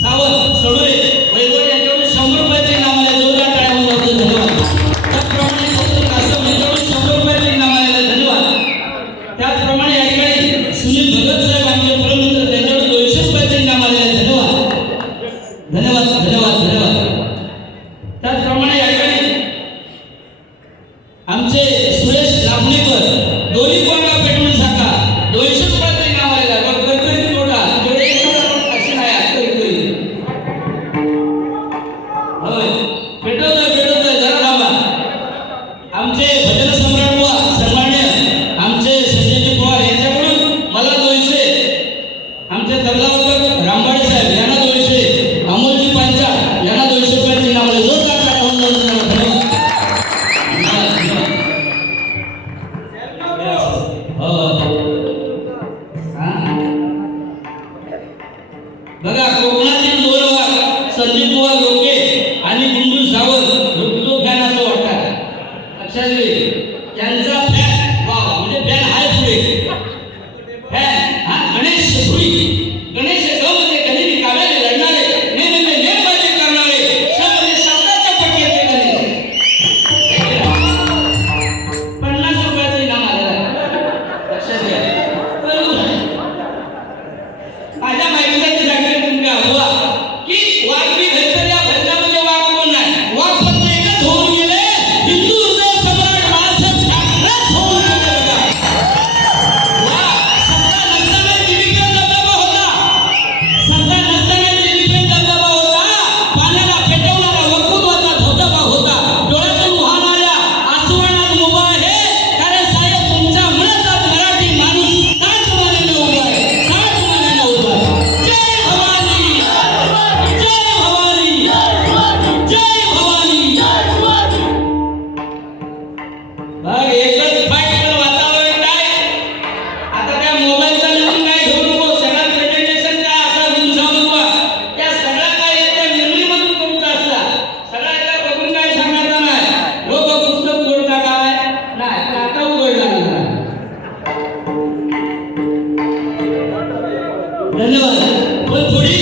सावंत सडुरे वैभव બધા કોકના రెండవది పొడి